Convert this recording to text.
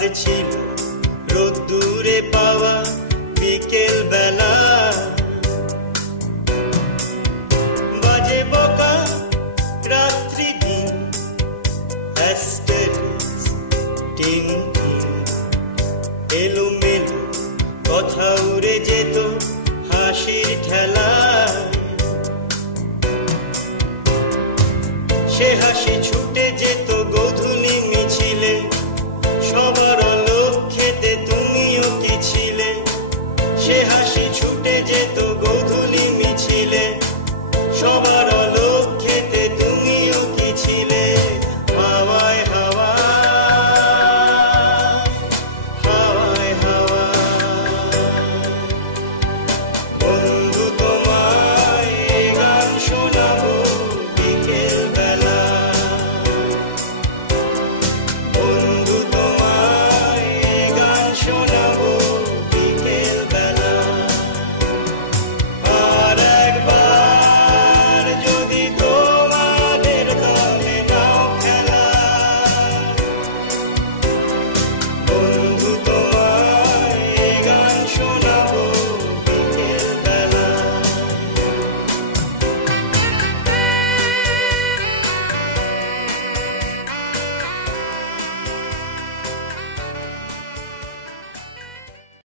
আর ছিল রোদ্দুরে পাওয়া বিকেল বেলা, বাজে বকা রাত্রি দিন, অ্যাস্টেরিক্স টিনটিন, এলোমেলো কথা উড়ে যেত হাসির ঠেলা, সে হাসি